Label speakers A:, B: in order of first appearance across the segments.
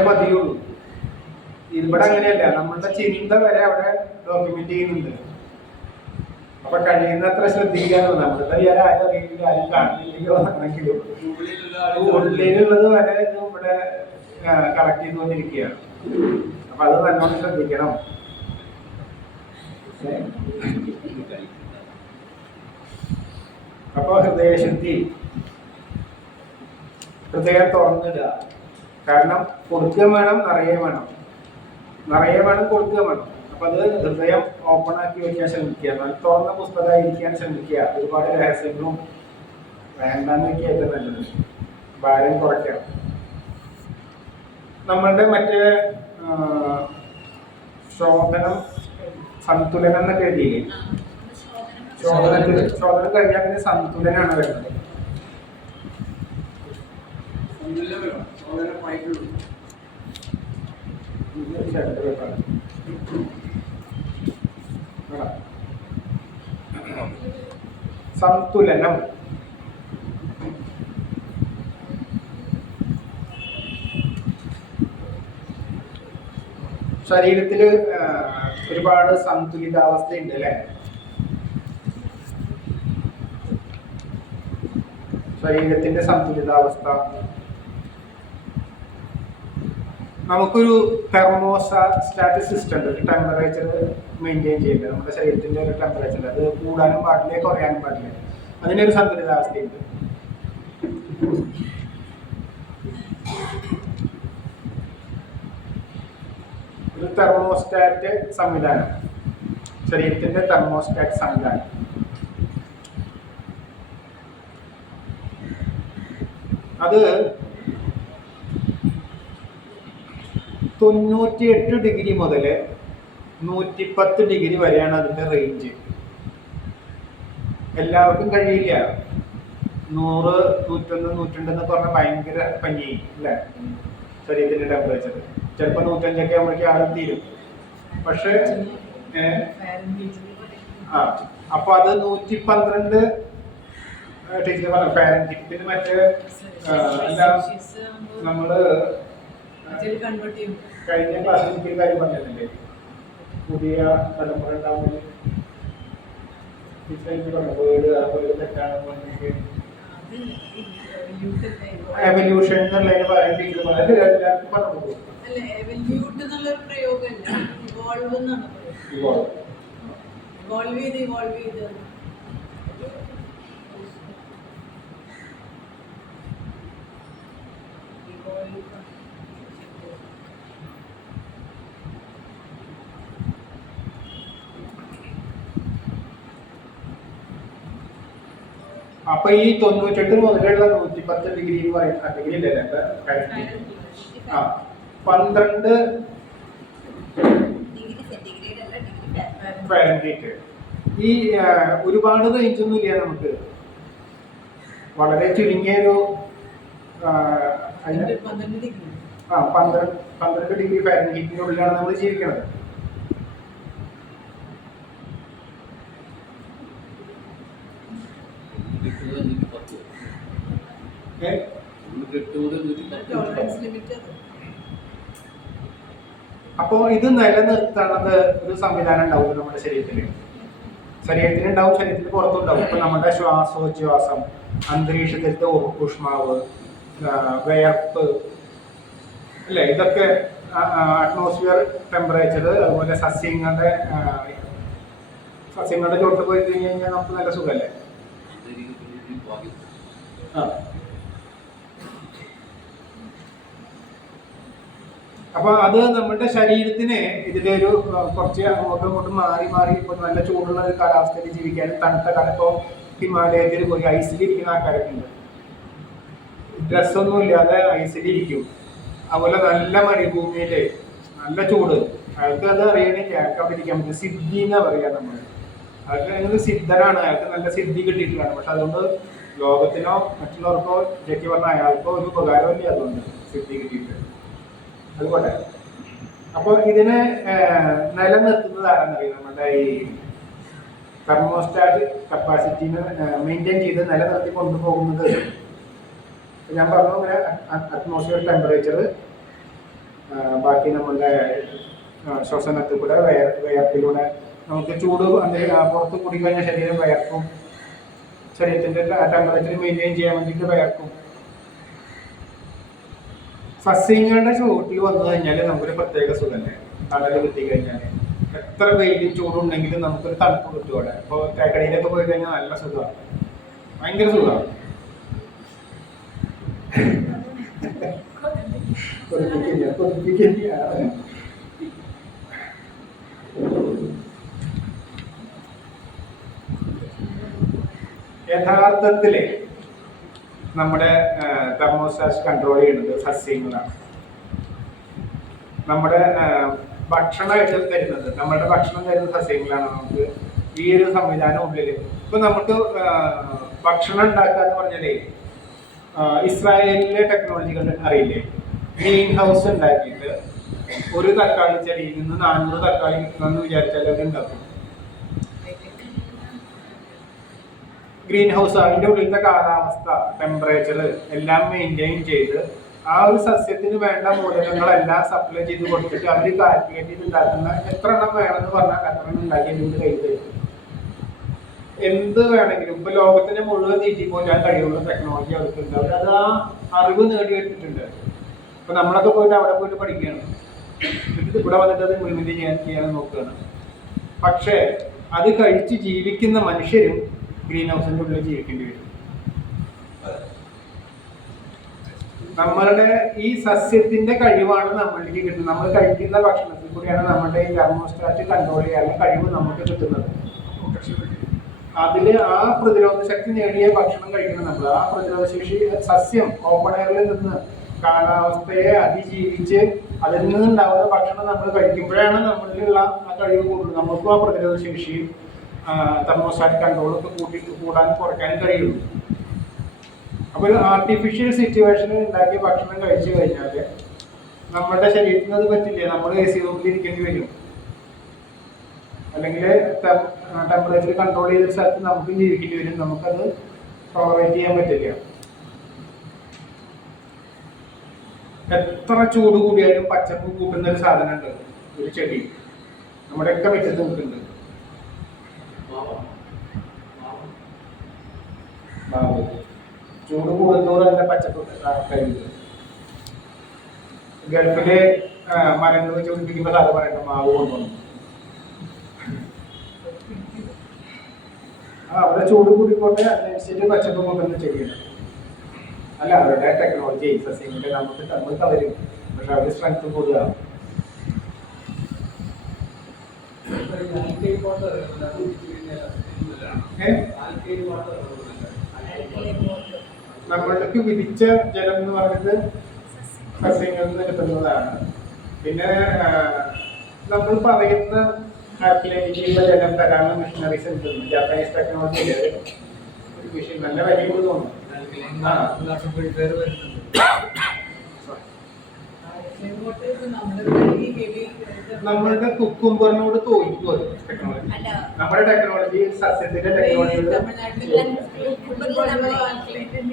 A: മതിയുള്ളൂ ഇവിടെ അങ്ങനെയല്ല. നമ്മളുടെ ചിന്ത വരെ അവിടെ ഡോക്യുമെന്റ് ചെയ്യുന്നുണ്ട്. അപ്പൊ കഴിയുന്നത്ര ശ്രദ്ധിക്കാനോ നമ്മളുടെ ഈ ആരും അറിയില്ല ആരും കാണില്ലല്ലോ ആണെങ്കിലും. ഉള്ളിലുള്ളത് വരെ ഇവിടെ കളക്ട് ചെയ്തുകൊണ്ടിരിക്കുകയാണ്. അപ്പൊ അത് നല്ലോണം ശ്രദ്ധിക്കണം? അപ്പൊ ഹൃദയശുദ്ധി. ഹൃദയം തുറന്നിടുക. കാരണം കൊടുക്കുക വേണം നിറയെ വേണം. നിറയെ വേണം കൊടുക്കുക വേണം. അപ്പൊ അത് ഹൃദയം ഓപ്പൺ ആക്കി വെക്കാൻ ശ്രമിക്കുക. നല്ല തുറന്ന പുസ്തകമായിരിക്കാൻ ശ്രമിക്കുക. ഒരുപാട് രഹസ്യങ്ങളും വേണ്ടെന്ന് വെക്കുക ഏറ്റവും നല്ലത്. ഭാരം കുറയ്ക്കാം നമ്മളുടെ മറ്റേ ശോധനം സന്തുലനം എന്നൊക്കെ എഴുതിയില്ലേ? ശോധനത്തിൽ ശോധനം കഴിഞ്ഞാൽ പിന്നെ സന്തുലനാണ് വരുന്നത്. പേപ്പറാണ്. സന്തുലനം ശരീരത്തിൽ ഒരുപാട് സന്തുലിതാവസ്ഥയുണ്ട് അല്ലേ ശരീരത്തിന്റെ സന്തുലിതാവസ്ഥ നമുക്കൊരു തെർമോസ സ്റ്റാറ്റസ് സിസ്റ്റം ഉണ്ട്. ഒരു ടെമ്പറേച്ചർ മെയിന്റെയിൻ ചെയ്യുന്നത് നമ്മുടെ ശരീരത്തിന്റെ ഒരു ടെമ്പറേച്ചർ അത് കൂടാനും പാടില്ല കുറയാനും പാടില്ല. അതിനൊരു സന്തുലിതാവസ്ഥയുണ്ട്. ഒരു തെർമോസ്റ്റാറ്റ് സംവിധാനം. ശരീരത്തിന്റെ തെർമോസ്റ്റാറ്റ് സംവിധാനം. അത് തൊണ്ണൂറ്റിയെട്ട് ഡിഗ്രി മുതൽ നൂറ്റിപ്പത്ത് ഡിഗ്രി വരെയാണ് അതിന്റെ റേഞ്ച് എല്ലാവർക്കും കഴിയില്ല. നൂറ് നൂറ്റൊന്ന് നൂറ്റിരണ്ട് എന്നൊക്കെ പറഞ്ഞാൽ ഭയങ്കര പനി അല്ലേ? ശരീരത്തിന്റെ ടെമ്പറേച്ചർ ചിലപ്പോൾ നൂറ്റഞ്ചൊക്കെ നമ്മൾക്ക് ആളും തീരും. പക്ഷേ ആ അപ്പോൾ അത് നൂറ്റി പന്ത്രണ്ട് ടീച്ചർ പറഞ്ഞു ഫാരൻഹീറ്റിന് മറ്റേ ആ, നമ്മൾ
B: കൺവേർട്ട് ചെയ്യും.
A: കഴിഞ്ഞ ക്ലാസ്സിൽ എനിക്ക് കാര്യം പറഞ്ഞില്ലേ പുതിയ തലമുറ ഉണ്ടാവുമ്പോൾ വേർഡ് ആ വേർഡ് തെറ്റാണെന്ന് പറഞ്ഞിട്ട് എവല്യൂഷൻ എന്നുള്ളതിന് പറയാൻ ടീച്ചർ പറഞ്ഞു എല്ലാവർക്കും പറഞ്ഞു കൊടുക്കും.
B: അല്ല എവല്യൂട്ട് എന്നുള്ള പ്രയോഗമല്ല. ഇവോൾവ് എന്നാണ് പറയുന്നത്.
A: ഇപ്പോൾ
B: ഇവോൾവ് ചെയ്ത് ഇവോൾവ്
A: അപ്പൊ ഈ തൊണ്ണൂറ്റെട്ട് മുതലുള്ള നൂറ്റിപ്പത്ത് ഡിഗ്രി എന്ന് പറയുന്ന ഡിഗ്രി ആ പന്ത്രണ്ട് ഫാരൻഹീറ്റ് ഈ ഒരുപാട് റേഞ്ച് ഒന്നും ഇല്ല നമുക്ക്. വളരെ ചുരുങ്ങിയ ഒരു ആ,
B: പന്ത്രണ്ട്
A: പന്ത്രണ്ട് പന്ത്രണ്ട് ഡിഗ്രി ഫാരൻഹീറ്റിന്റെ ഉള്ളിലാണ് നമ്മൾ ജീവിക്കുന്നത് അപ്പോ ഇത് നിലനിർത്തണത് ഒരു സംവിധാനം ഉണ്ടാവും നമ്മുടെ ശരീരത്തിൽ? ശരീരത്തിന് ഉണ്ടാവും ശരീരത്തിന് പുറത്തുണ്ടാവും. ഇപ്പൊ നമ്മുടെ ശ്വാസോച്ഛ്വാസം അന്തരീക്ഷത്തിലത്തെ ഊഷ്മാവ് വിയർപ്പ് അല്ലേ? ഇതൊക്കെ അറ്റ്മോസ്ഫിയർ ടെമ്പറേച്ചർ അതുപോലെ സസ്യങ്ങളുടെ സസ്യങ്ങളുടെ ചോട്ട് പോയി കഴിഞ്ഞു കഴിഞ്ഞാൽ നമുക്ക് നല്ല സുഖമല്ലേ? ആ. അപ്പൊ അത് നമ്മുടെ ശരീരത്തിന് ഇതിന്റെ ഒരു കുറച്ച് അങ്ങോട്ടും ഇങ്ങോട്ടും മാറി മാറി ഇപ്പൊ നല്ല ചൂടുള്ള ഒരു കാലാവസ്ഥയിൽ ജീവിക്കാനും തണുത്ത കാലത്തോ ഹിമാലയത്തിൽ പോയി ഐസിലിരിക്കുന്ന ആൾക്കാരൊക്കെ ഉണ്ട്. ഡ്രസ്സൊന്നും ഇല്ലാതെ ഐസിലിരിക്കും അതുപോലെ നല്ല മരുഭൂമിയിൽ നല്ല ചൂട്. അയാൾക്ക് അത് അറിയണില്ല. അയാൾക്ക് പറ്റും സിദ്ധി എന്നാ പറയാ നമ്മൾ അയാൾക്ക് അങ്ങനെ സിദ്ധനാണ്. അയാൾക്ക് നല്ല സിദ്ധി കിട്ടിയിട്ടുള്ളതാണ്. പക്ഷെ അതുകൊണ്ട് ലോകത്തിനോ മറ്റുള്ളവർക്കോ ശരിക്കും പറഞ്ഞാൽ അയാൾക്കോ ഒരു ഉപകാരമില്ല അതുകൊണ്ട് സിദ്ധി കിട്ടിയിട്ട്. അതുപോലെ. അപ്പോൾ ഇതിനെ നിലനിർത്തുന്നത് ആരാന്നറിയാം നമ്മുടെ ഈ തെർമോസ്റ്റാറ്റ് കപ്പാസിറ്റിനെ മെയിന്റെയിൻ ചെയ്ത് നിലനിർത്തി കൊണ്ടുപോകുന്നത്. ഞാൻ പറഞ്ഞു ഇങ്ങനെ അറ്റ്മോസ്ഫിയർ ടെമ്പറേച്ചർ ബാക്കി നമ്മളുടെ ശ്വസനത്തിൽ കൂടെ വയർ വയർപ്പിലൂടെ നമുക്ക് ചൂട് പുറത്ത് കുടിക്കഴിഞ്ഞാൽ ശരീരം വയർക്കും. ശരീരത്തിന്റെ ടെമ്പറേച്ചർ മെയിന്റെയിൻ ചെയ്യാൻ വേണ്ടിയിട്ട് വയർക്കും. സസ്യങ്ങളുടെ ചുവട്ടിൽ വന്നു കഴിഞ്ഞാൽ നമുക്കൊരു പ്രത്യേക സുഖമല്ലേ കടൽ കിട്ടി കഴിഞ്ഞാൽ എത്ര വെയിലും ചൂടുണ്ടെങ്കിലും നമുക്കൊരു തണുപ്പ് കിട്ടും അവിടെ. ഇപ്പോൾ തേക്കടിയിലൊക്കെ പോയി കഴിഞ്ഞാൽ നല്ല സുഖമാണ്. ഭയങ്കര സുഖമാണ്. യഥാർത്ഥത്തിൽ നമ്മുടെ തെർമോസ്റ്റാറ്റ് കൺട്രോൾ ചെയ്യുന്നത് സസ്യങ്ങളാണ് നമ്മുടെ ഭക്ഷണമായിട്ട് തരുന്നത് നമ്മുടെ ഭക്ഷണം തരുന്ന സസ്യങ്ങളാണ് നമുക്ക് ഈ ഒരു സംവിധാനം ഇപ്പൊ നമുക്ക് ഭക്ഷണം ഉണ്ടാക്കുക എന്ന് ഇസ്രായേലിലെ ടെക്നോളജികൾ അറിയില്ലേ? ഗ്രീൻ ഹൗസ് ഉണ്ടാക്കിയിട്ട് ഒരു തക്കാളി ചെടിയിൽ നിന്ന് നാനൂറ് തക്കാളി കിട്ടണമെന്ന് വിചാരിച്ചാൽ അവർ ഉണ്ടാക്കും. ഗ്രീൻ ഹൗസ് അതിന്റെ ഉള്ളിലത്തെ കാലാവസ്ഥ ടെമ്പറേച്ചർ എല്ലാം മെയിന്റെയിൻ ചെയ്ത് ആ ഒരു സസ്യത്തിന് വേണ്ട മൂലകങ്ങളെല്ലാം സപ്ലൈ ചെയ്ത് കൊടുത്തിട്ട് അവർ കാൽക്കുലേറ്റ് ചെയ്ത് ഉണ്ടാക്കുന്ന എത്ര എണ്ണം വേണമെന്ന് പറഞ്ഞാൽ കത്തണം ഉണ്ടാക്കി കയ്യിൽ എന്ത് വേണമെങ്കിലും ഇപ്പൊ ലോകത്തിന്റെ മുഴുവൻ തീറ്റി പോറ്റാൻ കഴിയുള്ള ടെക്നോളജി അവർക്കുണ്ട്. അവർ അത് ആ അറിവ് നേടിയെടുത്തിട്ടുണ്ട്. ഇപ്പൊ നമ്മളൊക്കെ പോയിട്ട് അവിടെ പോയിട്ട് പഠിക്കുകയാണ്. ഇവിടെ വന്നിട്ട് അത് ഇംപ്ലിമെന്റ് ചെയ്യാൻ ചെയ്യാൻ നോക്കുകയാണ്. പക്ഷേ അത് കഴിച്ച് ജീവിക്കുന്ന മനുഷ്യരും ഗ്രീൻ ഹൗസിന്റെ ഉള്ളിൽ ജീവിക്കേണ്ടി വരും. നമ്മളുടെ ഈ സസ്യത്തിന്റെ കഴിവാണ് നമ്മളിലേക്ക് കിട്ടുന്നത്. നമ്മൾ കഴിക്കുന്ന ഭക്ഷണത്തിൽ കൂടിയാണ് നമ്മുടെ ഈ തെർമോസ്റ്റാറ്റ് കൺട്രോൾ ചെയ്യാനുള്ള കഴിവ് നമുക്ക് കിട്ടുന്നത്. അതിൽ ആ പ്രതിരോധ ശക്തി നേടിയ ഭക്ഷണം കഴിക്കണം നമ്മൾ. ആ പ്രതിരോധ ശേഷി സസ്യം ഓപ്പൺ എയറിൽ നിന്ന് കാലാവസ്ഥയെ അതിജീവിച്ച് അതിൽ നിന്നുണ്ടാവുന്ന ഭക്ഷണം നമ്മൾ കഴിക്കുമ്പോഴാണ് നമ്മളിലുള്ള ആ കഴിവ് കൂടുന്നത് നമുക്കും ആ പ്രതിരോധ ശേഷിയും തെർമോസ്റ്റാറ്റ് കൺട്രോളൊക്കെ കൂട്ടി കൂടാനും കുറയ്ക്കാനും കഴിയുള്ളൂ. അപ്പൊ ഒരു ആർട്ടിഫിഷ്യൽ സിറ്റുവേഷനിൽ ഉണ്ടാക്കിയ ഭക്ഷണം കഴിച്ചു കഴിഞ്ഞാൽ നമ്മുടെ ശരീരത്തിന് അത് പറ്റില്ല? നമ്മൾ എ സി റൂമിൽ ഇരിക്കേണ്ടി വരും. അല്ലെങ്കിൽ ടെമ്പറേച്ചർ കൺട്രോൾ ചെയ്ത സ്ഥലത്ത് നമുക്ക് ജീവിക്കേണ്ടി വരും. നമുക്കത് ടോളറേറ്റ് ചെയ്യാൻ പറ്റില്ല. എത്ര ചൂട് കൂടിയാലും പച്ചപ്പ് കൂട്ടുന്ന ഒരു സാധനമുണ്ട്. ഒരു ചെടി. നമ്മുടെയൊക്കെ വെച്ചത് നിൽക്കുന്നുണ്ട്. ചൂട് കൂടുന്നോറും അതിന്റെ പച്ചപ്പ് കഴിയുന്നത് ഗൾഫിൽ മരങ്ങൾ വെച്ച് പിടിപ്പിക്കുമ്പോൾ അത് പറയുന്നത് മാവ് കൊണ്ടുവന്നു. ആ അവിടെ ചൂട് കൂടിക്കോട്ടെ അതിനനുസരിച്ച് പച്ചപ്പ് കൊണ്ടുവന്ന് ചെയ്യണം അല്ല അവരുടെ ടെക്നോളജി സസ്യങ്ങളുടെ നമുക്ക് നമുക്ക് അവരും പക്ഷെ അവർ സ്ട്രെങ്ത് കൂടുക ഏഹ് നമ്മൾക്ക് വിധിച്ച ജലം എന്ന് പറയുന്നത് സസ്യങ്ങളിൽ നിന്ന് കിട്ടുന്നതാണ്. പിന്നെ നമ്മൾ പറയുന്ന ആർക്കിലേക്കുള്ള ജലം തരാനുള്ള മിഷനറീസ് ഉണ്ട്. ജാപ്പനീസ് ടെക്നോളജിയിൽ ഒരു മെഷീൻ നല്ല വലിയ തോന്നുന്നു.
B: നമ്മുടെ
A: നമ്മളുടെ കുക്കുംബറിനോട് തോന്നിപ്പോ ടെക്നോളജി
C: അല്ല.
A: നമ്മുടെ ടെക്നോളജി സസ്യത്തിന്റെ
C: ടെക്നോളജി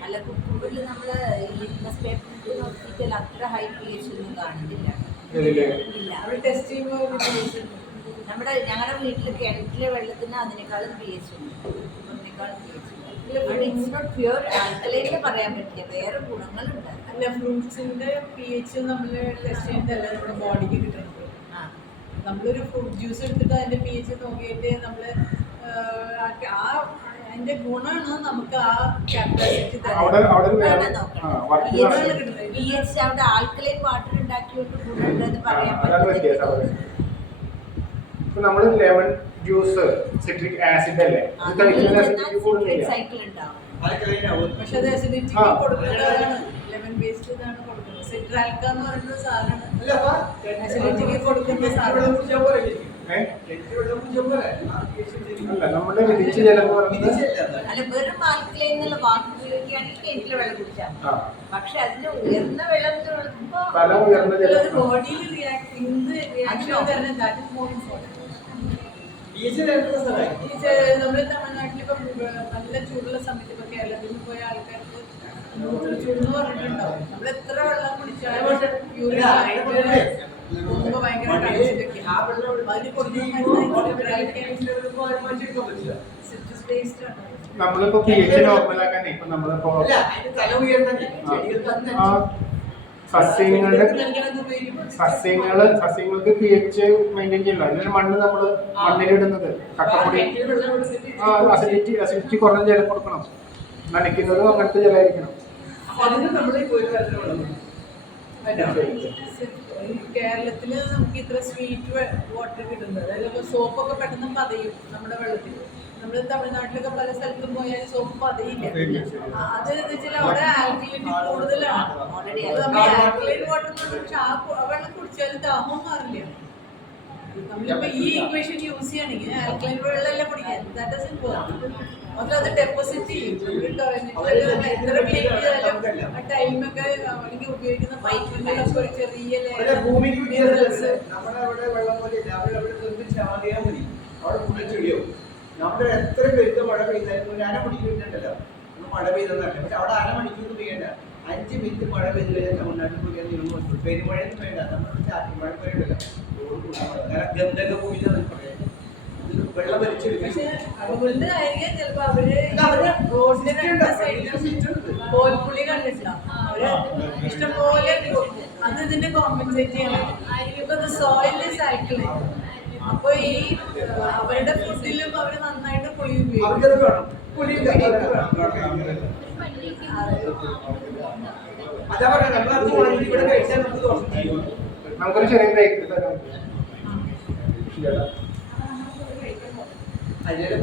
C: അല്ല നമ്മൾ പേപ്പറിൽ അത്ര ഹൈ പി എച്ച് ഒന്നും കാണുന്നില്ല ഇല്ല
B: അവിടെ ടെസ്റ്റ് ചെയ്യുമ്പോൾ
C: നമ്മുടെ ഞങ്ങളുടെ വീട്ടിൽ കിണറ്റിലെ വെള്ളത്തിന് അതിനേക്കാളും പി എച്ച് ഉണ്ട്. കുക്കുമ്പറിനേക്കാളും പി എച്ച് ഉണ്ട് ഇറ്റ്സ് നോട്ട് പ്യുവർ ആൽക്കലൈനെ പറയാൻ പറ്റില്ല. വേറെ ഗുണങ്ങളുണ്ട്.
B: അല്ല ഫ്രൂട്ട്സിന്റെ പി എച്ച് നമ്മൾ ടെസ്റ്റ് ചെയ്യുന്നതല്ല നമ്മുടെ ബോഡിക്ക് കിട്ടുന്നത്. നമ്മളൊരു ഫ്രൂട്ട് ജ്യൂസ് എടുത്തിട്ട് അതിന്റെ പി എച്ച് നോക്കിയിട്ട് നമ്മൾ ആ അതിന്റെ ഗുണമാണ് നമുക്ക് ആ കപ്പാസിറ്റി.
A: Work
C: P. എച്ച് അവിടെ ആൽക്കലൈൻ വാട്ടർ ഉണ്ടാക്കിയോണ്ട് ഗുണമുണ്ടെന്ന് പറയാൻ
A: പറ്റും നമ്മൾ ലെമൺ ജ്യൂസ് സിട്രിക് ആസിഡ് അല്ലേ?
C: സൈക്കിൾ ഉണ്ടാവും.
B: പക്ഷെ അത് അസിഡിറ്റി
A: ആ.
B: കൊടുക്കുന്നതാണ് ലെമൺ ബേസ്ഡ് ഇതാണ് കൊടുക്കുന്നത് സിട്രാൽക്ക എന്ന് പറയുന്ന സാധനമാണ് അസിഡിറ്റിക്ക് കൊടുക്കുന്ന സാധനം.
A: ഏ? അല്ല നമ്മുടെ വിധിച്ച ജലം എന്ന് പറയുന്നത്
C: അല്ല. വെറും ആൽക്കലൈൻ എന്നുള്ള വാക്ക് ഉപയോഗിക്കുകയാണെങ്കിൽ കിണറ്റിലെ വെള്ളം കുടിച്ചാൽ മതി.
A: ആ,
C: പക്ഷെ അതിന് ഉയർന്ന വെള്ളം എന്ന്
B: ബോഡിയിൽ റിയാക്ട് എന്ത് റിയാക്ഷൻ തന്നെ ദാറ്റ് ഇസ് മോർ ഇമ്പോർട്ടന്റ് നമ്മൾ തമിഴ്നാട്ടിൽ ഇപ്പം നല്ല ചൂടുള്ള സമയത്ത് ഇപ്പൊ കേരളത്തിൽ പോയ പോയ പറഞ്ഞിട്ടുണ്ടാവും നമ്മൾ എത്ര വെള്ളം കുടിച്ചാലും യൂറിൻ ആയിട്ട് മുമ്പ് ഭയങ്കര കഴിച്ചിട്ടൊക്കെ അതിന് കൊടുക്കുന്ന സിട്രസ് ടേസ്റ്റ് ആണ്
A: നമ്മളിപ്പോ പി എച്ച് നോർമലാക്കാൻ ഇപ്പൊ നമ്മളിപ്പോ സസ്യങ്ങളുടെ സസ്യങ്ങൾ സസ്യങ്ങൾക്ക് പി എച്ച് മെയിന്റെയിൻ ചെയ്യണം അതിനൊരു മണ്ണ് നമ്മൾ മണ്ണിലിടുന്നത് കട്ടപ്പൊടി ആ അസിഡിറ്റി അസിഡിറ്റി കുറഞ്ഞ ജലം കൊടുക്കണം. നനയ്ക്കുന്നതും അങ്ങനത്തെ ജലമായിരിക്കണം.
B: കേരളത്തിൽ നമുക്ക് ഇത്ര സ്വീറ്റ് വാട്ടർ കിട്ടുന്നത്. അതായത് സോപ്പൊക്കെ പെട്ടെന്ന് പതയും നമ്മുടെ വെള്ളത്തിൽ നമ്മൾ തമിഴ്നാട്ടിലൊക്കെ പല സ്ഥലത്തും പോയാൽ സോപ്പ് പതയില്ല. അത് വെച്ചാൽ അവിടെ ആൽക്കലിറ്റി കൂടുതലാണ്. ഓൾറെഡി ആൽക്കലൈൻ വാട്ടർ ആ വെള്ളം കുടിച്ചാലും ദാഹവും മാറില്ല. നമ്മളിപ്പോ ഈ ഇക്വേഷൻ യൂസ് ചെയ്യണമെങ്കിൽ ആൽക്കലൈൻ വെള്ളമല്ല കുടിക്കാൻ ദാറ്റ് ഡസൻ വർക്ക് മാത്രം അത് ഡെപ്പോസിറ്റ് ചെയ്യും. എത്ര ക്ലീൻ ചെയ്താലും ആ ടൈമൊക്കെ അല്ലെങ്കിൽ ഉപയോഗിക്കുന്ന പൈപ്പിലൊക്കെ ഒരു ചെറിയ. ലെയർ
D: നമ്മുടെ എത്ര പേർക്ക് മഴ പെയ്താലും ഒരു മണിക്കൂർ ഒന്ന് മഴ പെയ്തെന്നല്ല പക്ഷെ അവിടെ അര മണിക്കൂർ പെയ്യണ്ട അഞ്ച് മിനിറ്റ് മഴ പെയ്ത് കഴിഞ്ഞാൽ തമിഴ്നാട്ടിൽ പോയി. പെരുമഴയൊന്നും വേണ്ട. നമ്മുടെ ചാറ്റി മഴ പോയതല്ല ഗന്ധക ഭൂമി വെള്ളം
B: പക്ഷെ
D: വലിച്ചെടുക്കും
B: അതുകൊണ്ട് ആയിരിക്കാം ചിലപ്പോ
D: അവർ അവർ
B: റോഡിന്റെ രണ്ട്. സൈഡിലും കോൽപ്പുള്ളി കണ്ടിട്ടുണ്ടാവും അവർ ഇഷ്ടംപോലെ. അത് ഇതിന്റെ കോമ്പൻസേറ്റ് ചെയ്യണം ഇപ്പൊ സോയിൽ സൈക്കിൾ അപ്പൊ ഈ അവരുടെ ഫുഡിലും അവർ നന്നായിട്ട് പുളി ഉപയോഗിക്കും.
D: വേണം. അതാ പറഞ്ഞത്. നമ്മളത് ഇവിടെ കഴിച്ചാൽ നമുക്ക് ദോഷം ചെയ്യും
A: നമുക്കൊരു ചെറിയ ബ്രേക്ക്
D: അതിന്റെ